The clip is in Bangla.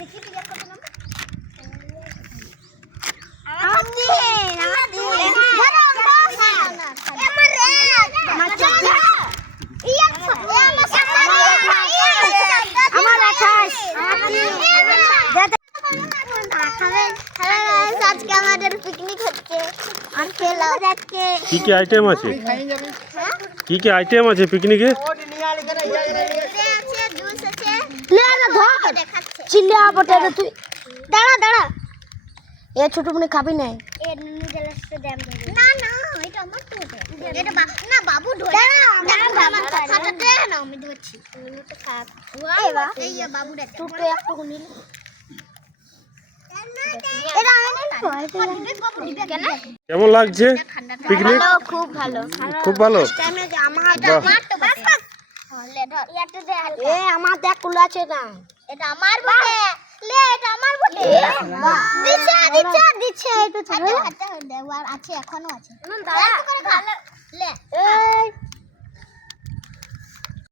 দেখি পিজা কত নাম আজকে আমাদের পিকনিক হচ্ছে আর খেলাও যাচ্ছে কি কি আইটেম আছে কি কি আইটেম আছে পিকনিকে জুস আছে লে না ধর দেখাচ্ছে চিল্লা পটেটো তুই দাঁড়া দাঁড়া এ ছোট মনে খাবি না এ নুডলসটা দাম দে না না এটা আমার তো এটা না বাবু ধরে দাঁড়া আমার কথাটা দে না আমি ধরছি তুমি তো খাক এই বাবু রে তুই তো একটু নিল এটা আমি নেই বাবু দিবে কেন কেমন লাগছে পিকনিক খুব ভালো খুব ভালো টাইমে আমার তো বাস লে ধর এটা দে এ আমার দেখ কুলা আছে না এটা আমার বটে লে এটা আমার বটে দিচ্ছে একটু ছোট আছে এখনো আছে দাঁড়া করে খা